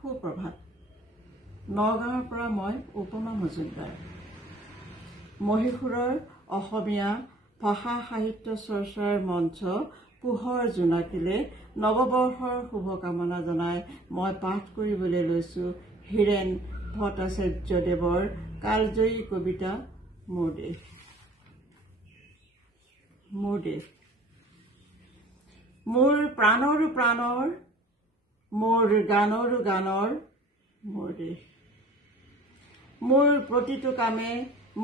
সুপ্ৰভাত। নগাঁৱৰ পৰা মই উপমা মজুমদাৰ। মহীশূৰৰ অসমীয়া ভাষা সাহিত্য চৰ্চাৰ মঞ্চ পোহৰ জোনাকিলে নৱবৰ্ষৰ শুভকামনা জনাই মই পাঠ কৰিবলৈ লৈছোঁ হীৰেন ভট্টাচাৰ্যদেৱৰ কালজয়ী কবিতা মোৰ দেশ। মোৰ দেশ, মোৰ প্ৰাণৰো প্ৰাণৰ, মোৰ গানৰো গানৰ মোৰ দেশ। মোৰ প্ৰতিটো কামে,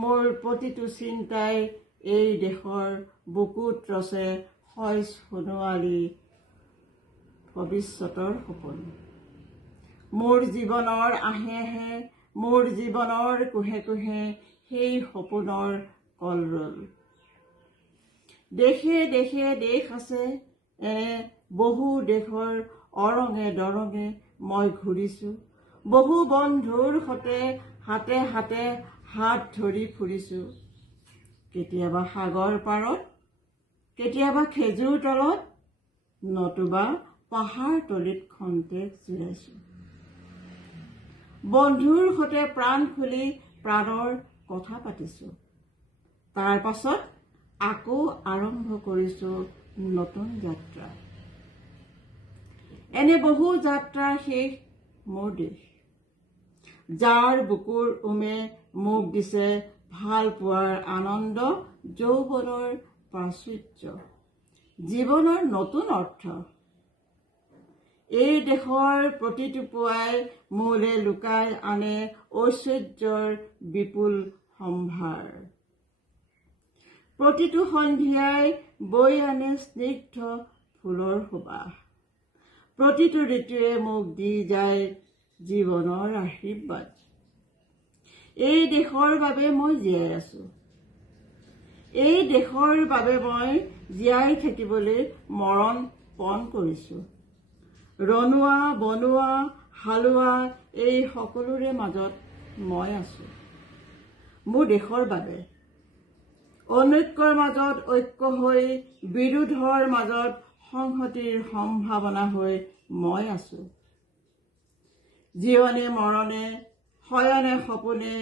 মোৰ প্ৰতিটো চিন্তাই এই দেশৰ বুকুত ৰচে শইচ সোণোৱালী ভৱিষ্যতৰ সপোন। মোৰ জীৱনৰ আহে আহে, মোৰ জীৱনৰ কোহে কোহে সেই সপোনৰ কলৰল। দেশে দেশে দেশ আছে, এনে বহু দেশৰ অৰঙে দৰঙে মই ঘূৰিছোঁ। বহু বন্ধুৰ সতে হাতে হাতে হাত ধৰি ফুৰিছোঁ। কেতিয়াবা সাগৰ পাৰত, কেতিয়াবা খেজুৰ তলত, নতুবা পাহাৰ তলিত খন্তেক জিৰাইছোঁ। বন্ধুৰ সতে প্ৰাণ খুলি প্ৰাণৰ কথা পাতিছোঁ। তাৰ পাছত আকৌ আৰম্ভ কৰিছোঁ নতুন যাত্ৰা। এনে বহু যাত্ৰাৰ শেষ মোৰ দেশ। যাৰ বুকুৰ উমে মোক দিছে ভাল পোৱাৰ আনন্দ, যৌৱনৰ প্ৰাচুৰ্য, জীৱনৰ নতুন অৰ্থ। এই দেশৰ প্ৰতিটো পুৱাই মোলে লুকাই আনে ঐশ্বৰ্যৰ বিপুল সম্ভাৰ। প্ৰতিটো সন্ধিয়াই বৈ আনে স্নিগ্ধ ফুলৰ সুবাস। প্ৰতিটো ঋতুৱে মোক দি যায় জীৱনৰ আশীৰ্বাদ। এই দেশৰ বাবে মই জীয়াই আছো। এই দেশৰ বাবে মই জীয়াই থাকিবলৈ মৰণ পণ কৰিছো। ৰনোৱা বনোৱা হালোৱা এই সকলোৰে মাজত মই আছো। মোৰ দেশৰ বাবে অনৈক্যৰ মাজত ঐক্য হৈ, বিৰোধৰ মাজত সংহতিৰ সম্ভাৱনা হৈ মই আছো। জীৱনে মৰণে শয়নে সপোনে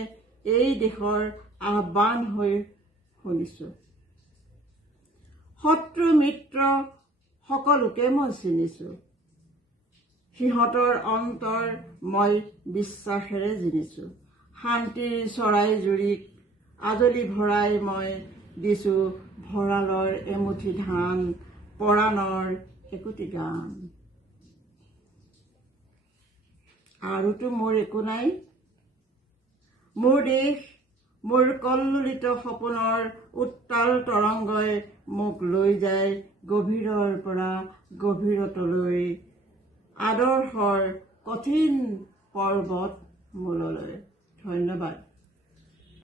এই দেশৰ আহ্বান হৈ শুনিছো। শত্ৰু মিত্ৰ সকলোকে মই চিনিছো। সিহঁতৰ অন্তৰ মই বিশ্বাসেৰে জিনিছো। শান্তিৰ চৰাই জুৰিক আজলি ভৰাই মই দিছো ভঁৰালৰ এমুঠি ধান, পৰাণৰ একোটি গান। আৰুতো মোৰ একো নাই। মোৰ দেশ, মোৰ কল্লোলিত সপোনৰ উত্তাল তৰংগই মোক লৈ যায় গভীৰৰ পৰা গভীৰতলৈ, আদৰ্শৰ কঠিন পৰ্বত মূললৈ। ধন্যবাদ।